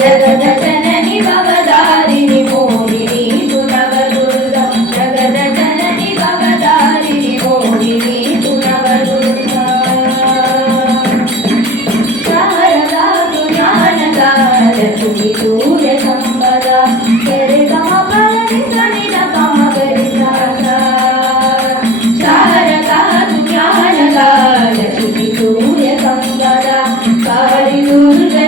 जगदजननि भवदारिणि मोहिनी तु नवदुर्गा जगदजननि भवदारिणि मोहिनी तु नवदुर्गा शारदा तु ज्ञानदा लक्ष्मी सूर्य संपदा तेरे गम पदनि सनिध गम गरि सासा शारदा तु ज्ञानदा लक्ष्मी सूर्य संपदा काली दुर्गा